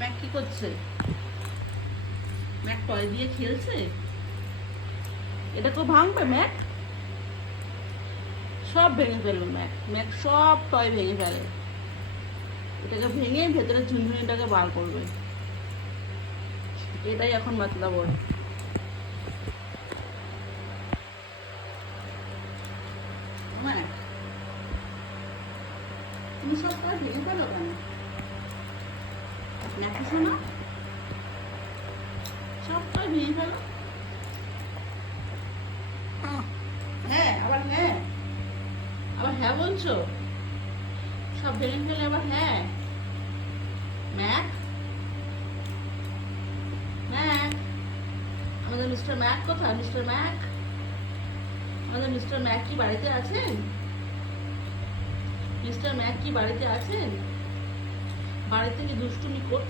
Mac কি করছে? Mac toy দিয়ে খেলছে। এটা কেউ ভাঙবে ম্যাক? সব ভেঙে ফেলবে ম্যাক। ম্যাক সব টয় ভেঙে ফেলে। এটাকে ভেঙে ভেতরে ঝুনঝুনিটাকে বার করবে। এটাই এখন মতলব ওর। ম্যাক, তুমি সব টয় ভেঙে ফেলো কেন? ম্যাক শোনো, সব টয় ভেঙে ফেলো। হ্যাঁ, আবার হ্যাঁ, আবার হ্যাঁ বলছো? সব ভেঙে ফেলে আবার হ্যাঁ? ম্যাক, ম্যাক, আমাদের মিস্টার ম্যাক কোথায়? মিস্টার ম্যাক, আমাদের মিস্টার ম্যাক কি বাড়িতে আছেন? মিস্টার ম্যাক কি বাড়িতে আছেন? বাড়িতে কি দুষ্টুমি করছে?